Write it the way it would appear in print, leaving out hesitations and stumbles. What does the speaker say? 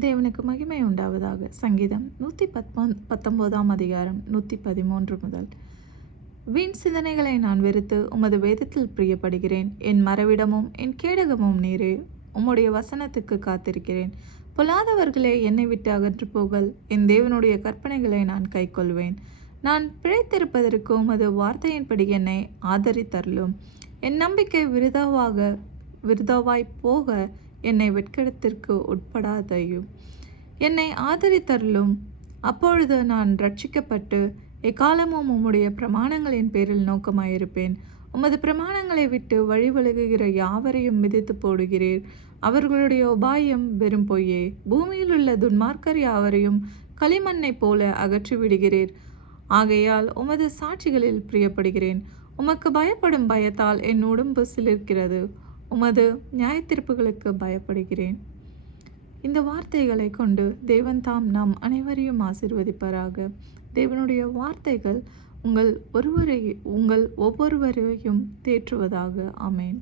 தேவனுக்கு மகிமை உண்டாவதாக. சங்கீதம் 119 அதிகாரம் 113 முதல். வீண் சிந்தனைகளை நான் வெறுத்து உமது வேதத்தில் பிரியப்படுகிறேன். என் மறைவிடமும் என் கேடகமும் நீரே. உம்முடைய வசனத்துக்கு காத்திருக்கிறேன். பொல்லாதவர்களே என்னை விட்டு அகன்று போகல். என் தேவனுடைய கற்பனைகளை நான் கைக்கொள்வேன். நான் பிழைத்திருப்பதற்கு உமது வார்த்தையின்படி என்னை ஆதரித்தருளும். என் நம்பிக்கை விருதாவாய் போக என்னை வெட்கத்திற்கு உட்படாதையும். என்னை ஆதரித்தருளும். அப்பொழுது நான் ரட்சிக்கப்பட்டு எக்காலமும் உம்முடைய பிரமாணங்களின் பேரில் நோக்கமாயிருப்பேன். உமது பிரமாணங்களை விட்டு வழிவழுகுகிற யாவரையும் மிதித்து போடுகிறீர். அவர்களுடைய உபாயம் வெறும் பொய்யே. பூமியில் உள்ள துன்மார்க்கர் யாவரையும் களிமண்ணை போல அகற்றி விடுகிறீர். ஆகையால் உமது சாட்சிகளில் பிரியப்படுகிறேன். உமக்கு பயப்படும் பயத்தால் என் உடம்பு சிலிர்க்கிறது. உமது நியாயத்தீர்ப்புகளுக்கு பயப்படுகிறேன். இந்த வார்த்தைகளை கொண்டு தேவன் தாம் நாம் அனைவரையும் ஆசீர்வதிப்பாராக. தேவனுடைய வார்த்தைகள் உங்கள் ஒவ்வொருவரையும் தேற்றுவதாக. ஆமேன்.